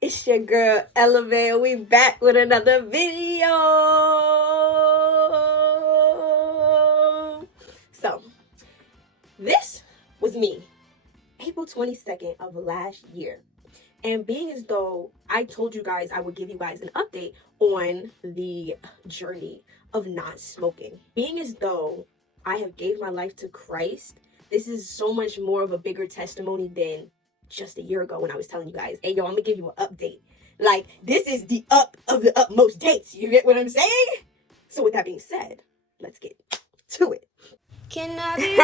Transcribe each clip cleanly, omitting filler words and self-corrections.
It's your girl Elevate. We back with another video. So, this was me, April 22nd of last year. And being as though I told you guys I would give you guys an update on the journey of not smoking. Being as though I have gave my life to Christ, this is so much more of a bigger testimony than just a year ago when I was telling you guys, hey, yo, I'm gonna give you an update. Like, this is the up of the utmost dates. You get what I'm saying? So with that being said, let's get to it. Can I be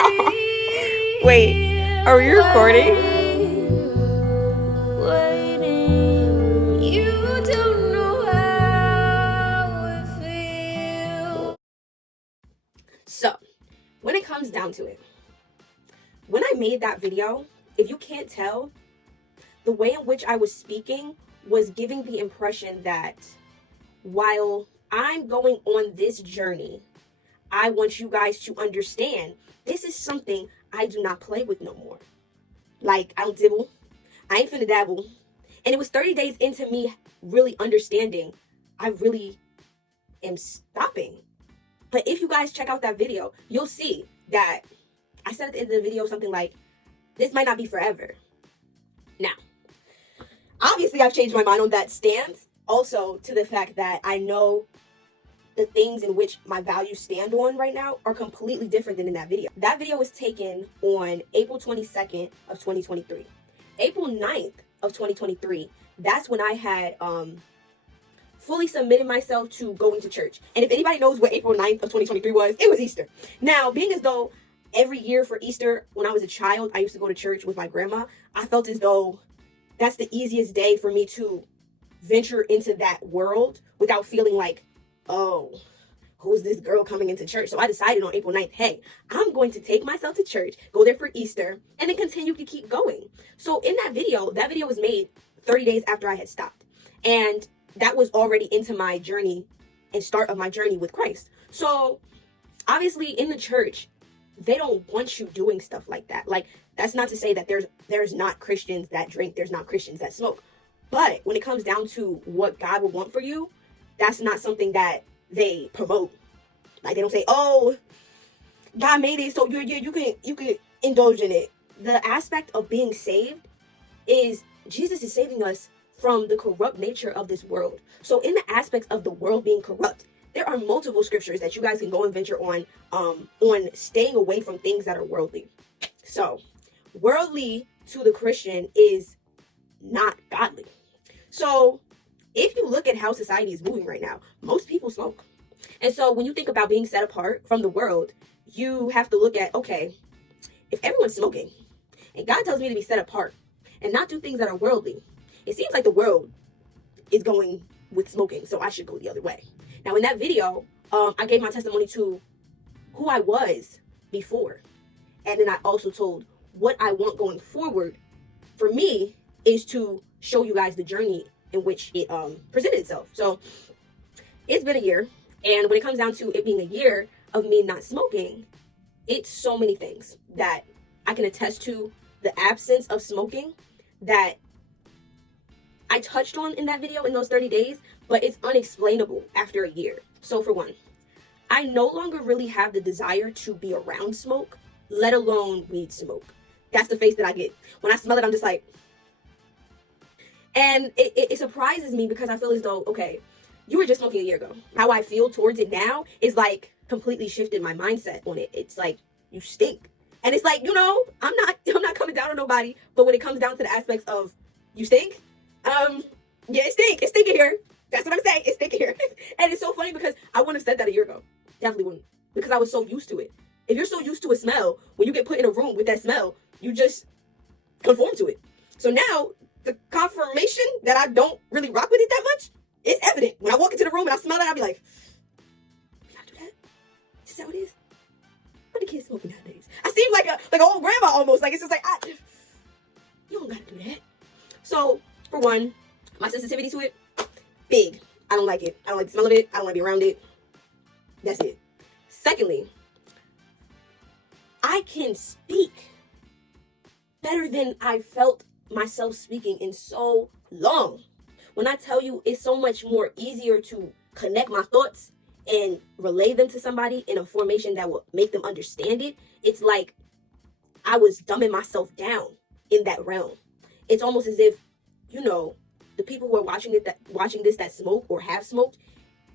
Wait, are we recording? waiting? You don't know how it feels. So, when it comes down to it, when I made that video, if you can't tell, the way in which I was speaking was giving the impression that while I'm going on this journey, I want you guys to understand this is something I do not play with no more. Like, I don't dibble. I ain't finna dabble. And it was 30 days into me really understanding I really am stopping. But if you guys check out that video, you'll see that I said at the end of the video something like, this might not be forever. Now, obviously I've changed my mind on that stance. Also to the fact that I know the things in which my values stand on right now are completely different than in that video. That video was taken on April 22nd of 2023. April 9th of 2023, that's when I had fully submitted myself to going to church. And if anybody knows what April 9th of 2023 was, it was Easter. Now, being as though every year for Easter, when I was a child, I used to go to church with my grandma, I felt as though that's the easiest day for me to venture into that world without feeling like, oh, who's this girl coming into church? So I decided on April 9th, hey, I'm going to take myself to church, go there for Easter, and then continue to keep going. So in that video was made 30 days after I had stopped. And that was already into my journey and start of my journey with Christ. So obviously in the church, they don't want you doing stuff like that. Like, that's not to say that there's not Christians that drink, there's not Christians that smoke. But when it comes down to what God would want for you, that's not something that they promote. Like, they don't say, oh, God made it so you can indulge in it. The aspect of being saved is Jesus is saving us from the corrupt nature of this world. So in the aspects of the world being corrupt, there are multiple scriptures that you guys can go and venture on staying away from things that are worldly. So worldly to the Christian is not godly. So if you look at how society is moving right now, most people smoke. And so when you think about being set apart from the world, you have to look at, okay, if everyone's smoking and God tells me to be set apart and not do things that are worldly, it seems like the world is going with smoking, so I should go the other way. Now in that video, I gave my testimony to who I was before. And then I also told what I want going forward for me is to show you guys the journey in which it presented itself. So it's been a year. And when it comes down to it being a year of me not smoking, it's so many things that I can attest to the absence of smoking that I touched on in that video in those 30 days, but it's unexplainable after a year. So for one, I no longer really have the desire to be around smoke, let alone weed smoke. That's the face that I get. When I smell it, I'm just like, and it surprises me because I feel as though, okay, you were just smoking a year ago. How I feel towards it now is like completely shifted my mindset on it. It's like, you stink. And it's like, you know, I'm not coming down on nobody, but when it comes down to the aspects of you stink, yeah, it stink in here. That's what I'm saying. It stink in here. And it's so funny because I wouldn't have said that a year ago. Definitely wouldn't. Because I was so used to it. If you're so used to a smell, when you get put in a room with that smell, you just conform to it. So now, the confirmation that I don't really rock with it that much is evident. When I walk into the room and I smell it, I'll be like, can I do that? Is that what it is? What the kids smoking nowadays? I seem like an old grandma almost. Like, it's just like, you don't gotta do that. So, for one, my sensitivity to it, big. I don't like it. I don't like the smell of it. I don't want to be around it. That's it. Secondly, I can speak better than I felt myself speaking in so long. When I tell you, it's so much more easier to connect my thoughts and relay them to somebody in a formation that will make them understand it. It's like I was dumbing myself down in that realm. It's almost as if, you know, the people who are watching this that smoke or have smoked,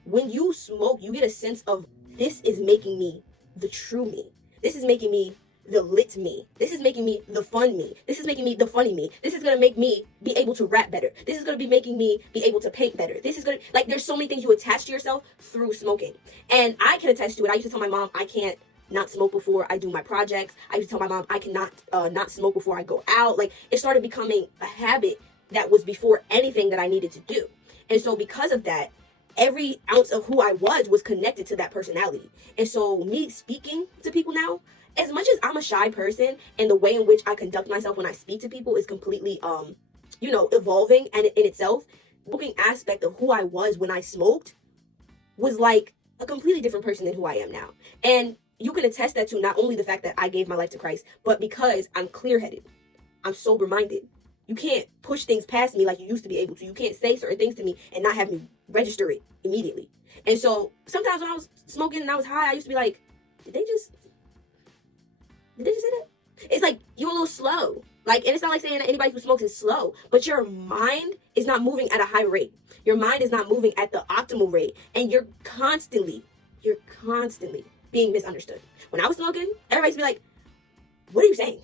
when you smoke, you get a sense of, this is making me the true me. This is making me the lit me. This is making me the fun me. This is making me the funny me. This is going to make me be able to rap better. This is going to be making me be able to paint better. This is going to, like, there's so many things you attach to yourself through smoking. And I can attest to it. I used to tell my mom, I can't not smoke before I do my projects. I used to tell my mom, I cannot not smoke before I go out. Like, it started becoming a habit that was before anything that I needed to do. And so because of that, every ounce of who I was connected to that personality. And so me speaking to people now, as much as I'm a shy person, and the way in which I conduct myself when I speak to people is completely, evolving and in itself, looking aspect of who I was when I smoked was like a completely different person than who I am now. And you can attest that to not only the fact that I gave my life to Christ, but because I'm clear-headed, I'm sober-minded. You can't push things past me like you used to be able to. You can't say certain things to me and not have me register it immediately. And so sometimes when I was smoking and I was high, I used to be like, did they just say that? It's like, you're a little slow. Like, and it's not like saying that anybody who smokes is slow, but your mind is not moving at a high rate. Your mind is not moving at the optimal rate. And you're constantly being misunderstood. When I was smoking, everybody's be like, what are you saying?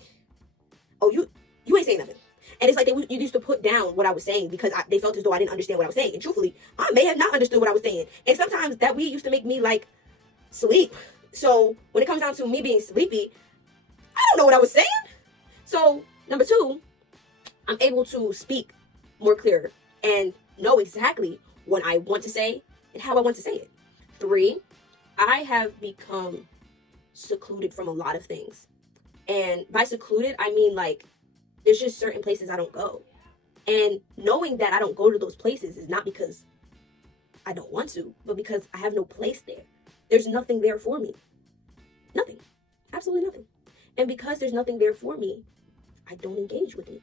Oh, you ain't saying nothing. And it's like you used to put down what I was saying because they felt as though I didn't understand what I was saying. And truthfully, I may have not understood what I was saying. And sometimes that weed used to make me like sleep. So when it comes down to me being sleepy, I don't know what I was saying. So number 2, I'm able to speak more clear and know exactly what I want to say and how I want to say it. 3, I have become secluded from a lot of things. And by secluded, I mean like there's just certain places I don't go. And knowing that I don't go to those places is not because I don't want to, but because I have no place there. There's nothing there for me. Nothing. Absolutely nothing. And because there's nothing there for me, I don't engage with it.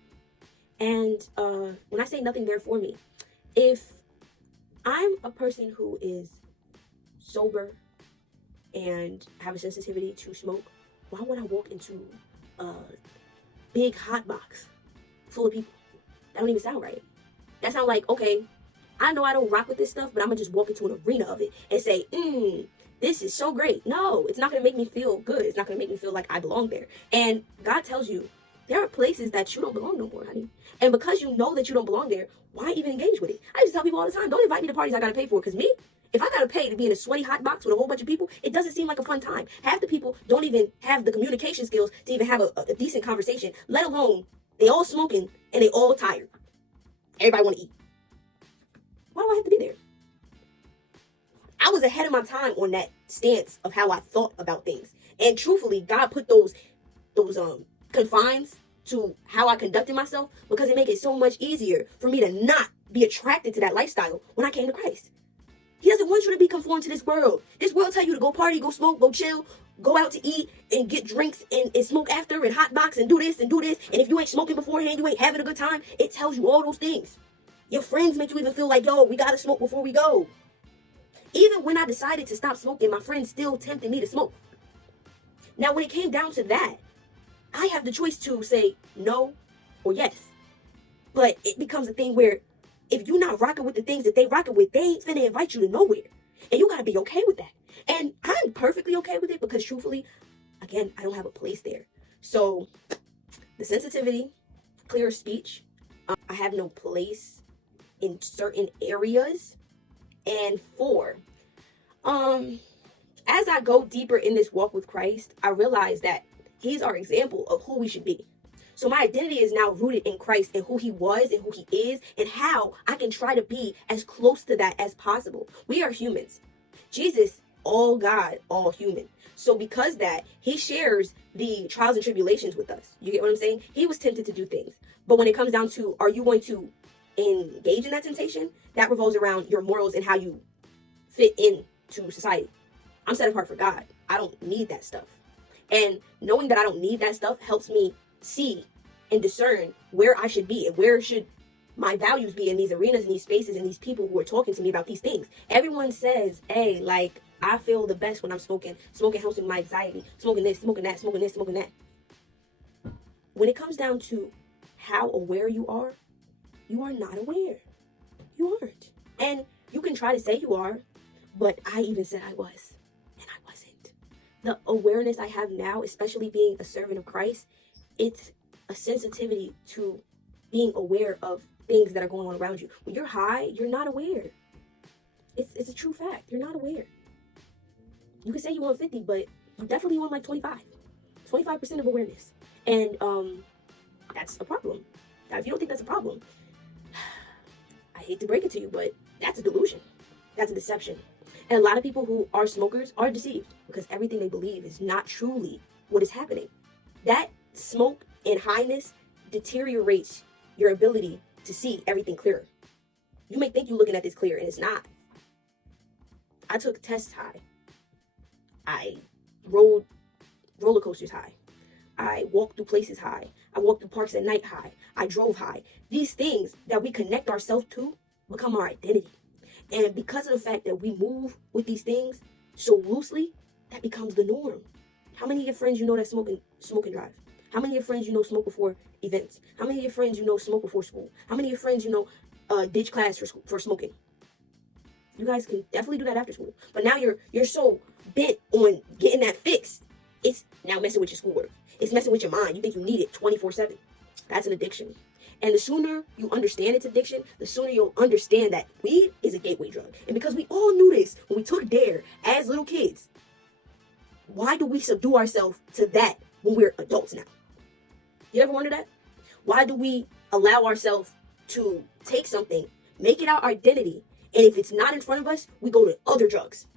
And when I say nothing there for me, if I'm a person who is sober and have a sensitivity to smoke, why would I walk into a big hot box full of people? That don't even sound right. That sounds like, okay, I know I don't rock with this stuff, but I'm gonna just walk into an arena of it and say, this is so great. No, it's not going to make me feel good. It's not going to make me feel like I belong there. And God tells you, there are places that you don't belong no more, honey. And because you know that you don't belong there, why even engage with it? I used to tell people all the time, don't invite me to parties I got to pay for. Because me, if I got to pay to be in a sweaty hot box with a whole bunch of people, it doesn't seem like a fun time. Half the people don't even have the communication skills to even have a decent conversation, let alone they all smoking and they all tired. Everybody want to eat. Why do I have to be there? I was ahead of my time on that stance of how I thought about things. And truthfully, God put those confines to how I conducted myself because it made it so much easier for me to not be attracted to that lifestyle when I came to Christ. He doesn't want you to be conformed to this world. This world tell you to go party, go smoke, go chill, go out to eat and get drinks and smoke after and hot box and do this and do this. And if you ain't smoking beforehand, you ain't having a good time. It tells you all those things. Your friends make you even feel like, yo, we got to smoke before we go. Even when I decided to stop smoking, my friends still tempted me to smoke. Now, when it came down to that, I have the choice to say no or yes. But it becomes a thing where if you're not rocking with the things that they rocking with, they ain't finna invite you to nowhere. And you gotta be okay with that. And I'm perfectly okay with it because truthfully, again, I don't have a place there. So the sensitivity, clear speech, I have no place in certain areas. And 4, as I go deeper in this walk with Christ, I realize that he's our example of who we should be. So my identity is now rooted in Christ and who he was and who he is and how I can try to be as close to that as possible. We are humans. Jesus, all God, all human. So because that, he shares the trials and tribulations with us. You get what I'm saying? He was tempted to do things. But when it comes down to, are you going to engage in that temptation? That revolves around your morals and how you fit into society. I'm set apart for God. I don't need that stuff. And knowing that I don't need that stuff helps me see and discern where I should be and where should my values be in these arenas and these spaces and these people who are talking to me about these things. Everyone says, hey, like, I feel the best when I'm smoking. Smoking helps with my anxiety. Smoking this, smoking that, smoking this, smoking that. When it comes down to how aware you are not aware. You aren't. And you can try to say you are, but I even said I was, and I wasn't. The awareness I have now, especially being a servant of Christ, it's a sensitivity to being aware of things that are going on around you. When you're high, you're not aware. It's a true fact. You're not aware. You can say you want 50, but you definitely want like 25. 25% of awareness. And that's a problem. Now, if you don't think that's a problem, I hate to break it to you, but that's a delusion. That's a deception. And a lot of people who are smokers are deceived because everything they believe is not truly what is happening. That smoke and highness deteriorates your ability to see everything clearer. You may think you're looking at this clear, and it's not. I took tests high. I rode roller coasters high. I walked through places high. I walked through parks at night high. I drove high. These things that we connect ourselves to become our identity. And because of the fact that we move with these things so loosely, that becomes the norm. How many of your friends you know that smoke and drive? How many of your friends you know smoke before events? How many of your friends you know smoke before school? How many of your friends you know ditch class for smoking? You guys can definitely do that after school. But now you're so bent on getting that fixed. It's now messing with your schoolwork. It's messing with your mind. You think you need it 24/7. That's an addiction. And the sooner you understand its addiction, the sooner you'll understand that weed is a gateway drug. And because we all knew this when we took DARE as little kids, why do we subdue ourselves to that when we're adults now? You ever wonder that? Why do we allow ourselves to take something, make it our identity, and if it's not in front of us, we go to other drugs?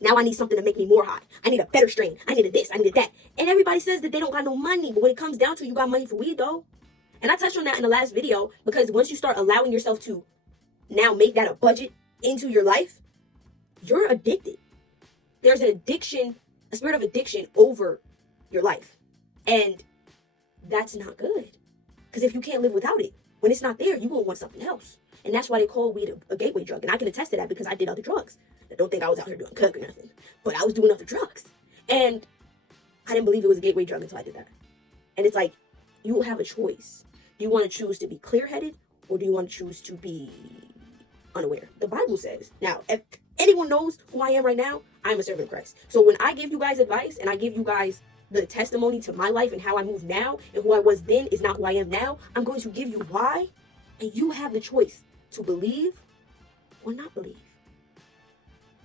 Now I need something to make me more high. I need a better strain. I need a this. I need a that. And everybody says that they don't got no money. But when it comes down to it, you got money for weed, though. And I touched on that in the last video because once you start allowing yourself to now make that a budget into your life, you're addicted. There's an addiction, a spirit of addiction over your life. And that's not good. Because if you can't live without it, when it's not there, you're going to want something else. And that's why they call weed a gateway drug. And I can attest to that because I did other drugs. I don't think I was out here doing coke or nothing. But I was doing other drugs. And I didn't believe it was a gateway drug until I did that. And it's like, you will have a choice. Do you want to choose to be clear-headed or do you want to choose to be unaware? The Bible says. Now, if anyone knows who I am right now, I'm a servant of Christ. So when I give you guys advice and I give you guys the testimony to my life and how I move now and who I was then is not who I am now, I'm going to give you why. And you have the choice to believe or not believe.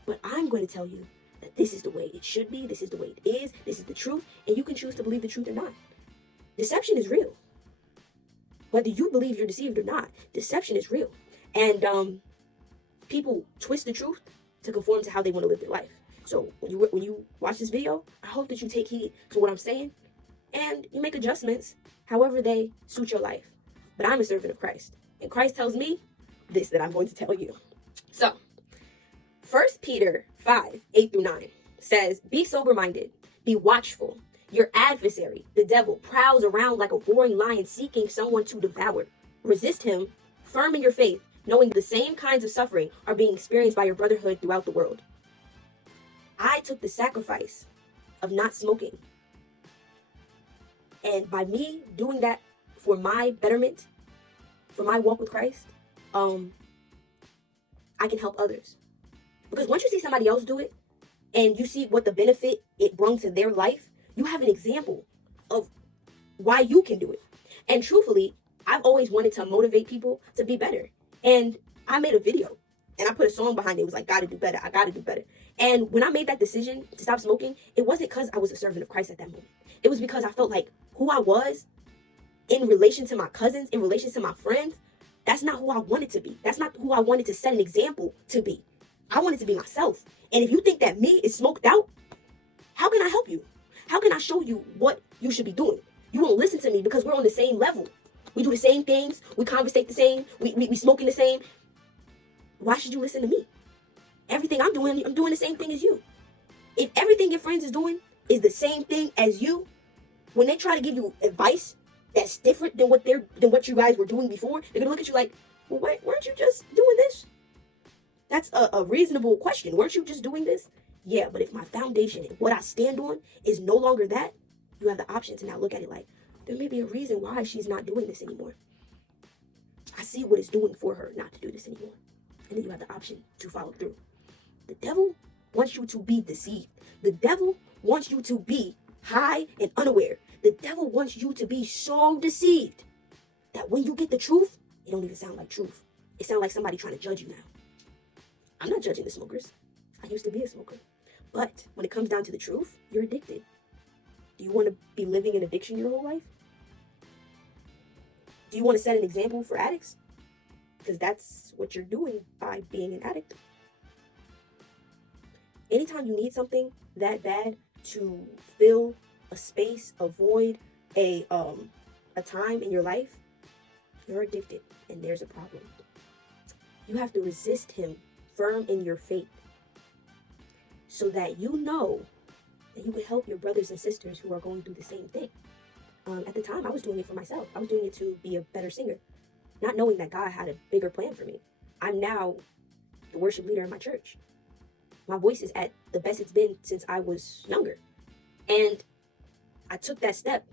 But I'm going to tell you that this is the way it should be. This is the way it is. This is the truth. And you can choose to believe the truth or not. Deception is real. Whether you believe you're deceived or not, deception is real. And people twist the truth to conform to how they want to live their life. So when you watch this video, I hope that you take heed to what I'm saying and you make adjustments however they suit your life. But I'm a servant of Christ. And Christ tells me this that I'm going to tell you. So, 1 Peter 5:8-9 says, be sober-minded, be watchful. Your adversary, the devil, prowls around like a roaring lion seeking someone to devour. Resist him, firm in your faith, knowing the same kinds of suffering are being experienced by your brotherhood throughout the world. I took the sacrifice of not smoking. And by me doing that for my betterment, for my walk with Christ, I can help others. Because once you see somebody else do it, and you see what the benefit it brings to their life, you have an example of why you can do it. And truthfully, I've always wanted to motivate people to be better. And I made a video and I put a song behind it. It was like, gotta do better. I gotta do better. And when I made that decision to stop smoking, it wasn't because I was a servant of Christ at that moment. It was because I felt like who I was in relation to my cousins, in relation to my friends, that's not who I wanted to be. That's not who I wanted to set an example to be. I wanted to be myself. And if you think that me is smoked out, how can I help you? How can I show you what you should be doing? You won't listen to me because we're on the same level. We do the same things. We conversate the same. We smoking the same. Why should you listen to me? Everything I'm doing the same thing as you. If everything your friends is doing is the same thing as you, when they try to give you advice that's different than what you guys were doing before, they're gonna look at you like, well, wait, weren't you just doing this? That's a reasonable question. Weren't you just doing this? Yeah, but if my foundation and what I stand on is no longer that, you have the option to now look at it like, there may be a reason why she's not doing this anymore. I see what it's doing for her not to do this anymore. And then you have the option to follow through. The devil wants you to be deceived. The devil wants you to be high and unaware. The devil wants you to be so deceived that when you get the truth, it don't even sound like truth. It sounds like somebody trying to judge you now. I'm not judging the smokers. I used to be a smoker. But when it comes down to the truth, you're addicted. Do you want to be living in addiction your whole life? Do you want to set an example for addicts? Because that's what you're doing by being an addict. Anytime you need something that bad to fill a space, a void, a time in your life, you're addicted, and there's a problem. You have to resist him firm in your faith so that you know that you can help your brothers and sisters who are going through the same thing. At the time, I was doing it for myself. I was doing it to be a better singer, not knowing that God had a bigger plan for me. I'm now the worship leader in my church. My voice is at the best it's been since I was younger. And I took that step,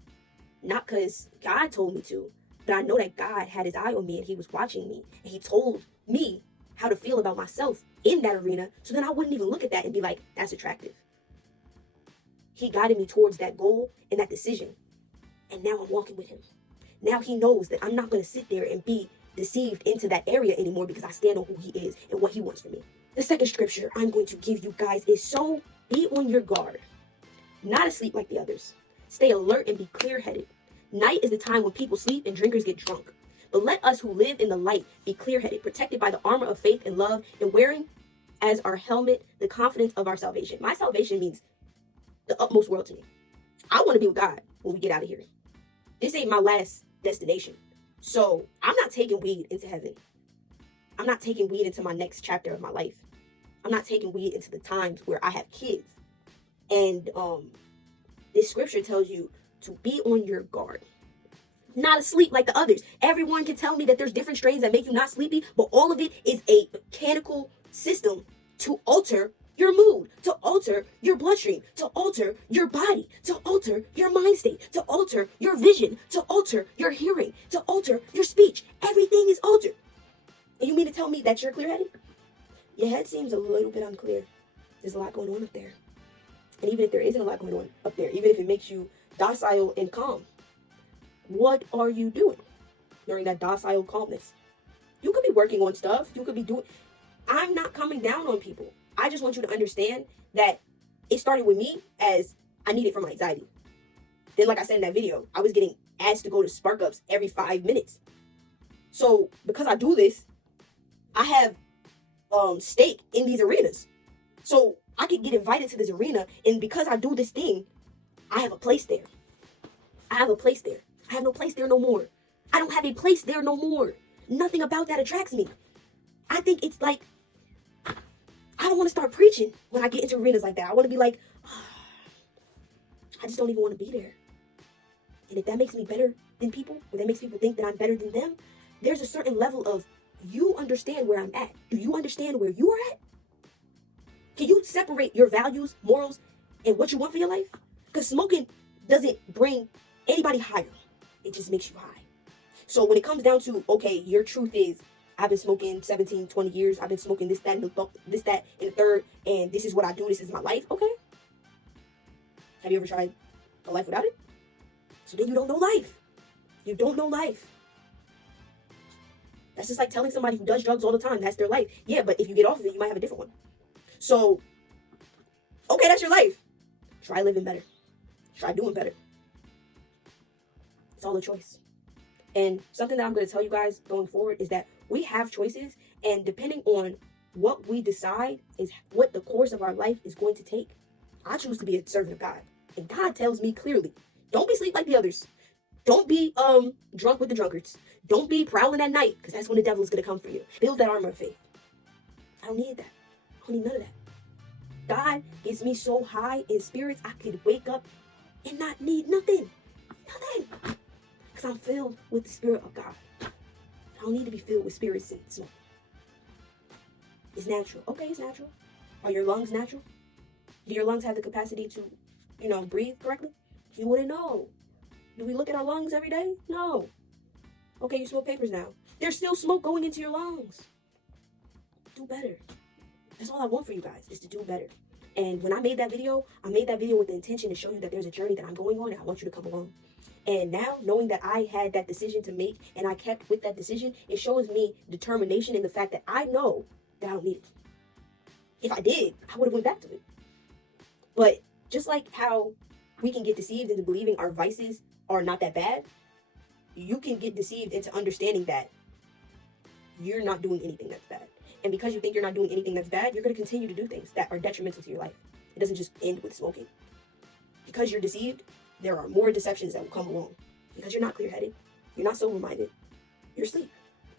not because God told me to, but I know that God had his eye on me and he was watching me. And he told me how to feel about myself in that arena, so then I wouldn't even look at that and be like, that's attractive. He guided me towards that goal and that decision. And now I'm walking with him. Now he knows that I'm not going to sit there and be deceived into that area anymore because I stand on who he is and what he wants for me. The second scripture I'm going to give you guys is, so be on your guard, not asleep like the others. Stay alert and be clear-headed. Night is the time when people sleep and drinkers get drunk. But let us who live in the light be clear-headed, protected by the armor of faith and love, and wearing as our helmet the confidence of our salvation. My salvation means the utmost world to me. I want to be with God when we get out of here. This ain't my last destination. So I'm not taking weed into heaven. I'm not taking weed into my next chapter of my life. I'm not taking weed into the times where I have kids. And this scripture tells you to be on your guard. Not asleep like the others. Everyone can tell me that there's different strains that make you not sleepy, but all of it is a mechanical system to alter your mood, to alter your bloodstream, to alter your body, to alter your mind state, to alter your vision, to alter your hearing, to alter your speech. Everything is altered. And you mean to tell me that you're clear-headed? Your head seems a little bit unclear. There's a lot going on up there. And even if there isn't a lot going on up there, even if it makes you docile and calm, what are you doing during that docile calmness? You could be working on stuff. You could be doing... I'm not coming down on people. I just want you to understand that it started with me as I need it for my anxiety. Then, like I said in that video, I was getting asked to go to Spark Ups every 5 minutes. So, because I do this, I have stake in these arenas. So, I could get invited to this arena, and because I do this thing, I have a place there. I have a place there. I have no place there no more. I don't have a place there no more. Nothing about that attracts me. I think it's like, I don't want to start preaching when I get into arenas like that. I want to be like, I just don't even want to be there. And if that makes me better than people, or that makes people think that I'm better than them, there's a certain level of, you understand where I'm at. Do you understand where you are at? Can you separate your values, morals, and what you want for your life? Because smoking doesn't bring anybody higher. It just makes you high. So when it comes down to, okay, your truth is, I've been smoking 17, 20 years. I've been smoking this, that, and the third, and this is what I do. This is my life. Okay. Have you ever tried a life without it? So then you don't know life. You don't know life. That's just like telling somebody who does drugs all the time, that's their life. Yeah, but if you get off of it, you might have a different one. So, okay, that's your life. Try living better. Try doing better. It's all a choice. And something that I'm going to tell you guys going forward is that we have choices, and depending on what we decide is what the course of our life is going to take. I choose to be a servant of God, and God tells me clearly, don't be asleep like the others. Don't be drunk with the drunkards. Don't be prowling at night, because that's when the devil is going to come for you. Build that armor of faith. I don't need that. I don't need none of that. God gets me so high in spirits, I could wake up and not need nothing. Nothing. Because I'm filled with the Spirit of God. I don't need to be filled with spirits and smoke. It's natural. Okay, it's natural. Are your lungs natural? Do your lungs have the capacity to, breathe correctly? You wouldn't know. Do we look at our lungs every day? No. Okay, you smoke papers now. There's still smoke going into your lungs. Do better. That's all I want for you guys, is to do better. And when I made that video with the intention to show you that there's a journey that I'm going on and I want you to come along. And now, knowing that I had that decision to make and I kept with that decision, it shows me determination in the fact that I know that I don't need it. If I did, I would have went back to it. But just like how we can get deceived into believing our vices are not that bad, you can get deceived into understanding that you're not doing anything that's bad. And because you think you're not doing anything that's bad, you're going to continue to do things that are detrimental to your life. It doesn't just end with smoking. Because you're deceived, there are more deceptions that will come along. Because you're not clear-headed. You're not sober-minded. You're asleep.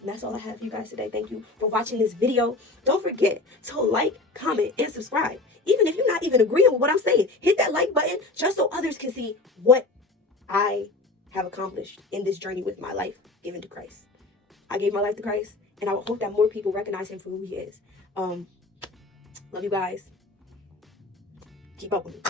And that's all I have for you guys today. Thank you for watching this video. Don't forget to like, comment, and subscribe. Even if you're not even agreeing with what I'm saying, hit that like button just so others can see what I have accomplished in this journey with my life given to Christ. I gave my life to Christ, and I hope that more people recognize him for who he is. Love you guys. Keep up with me.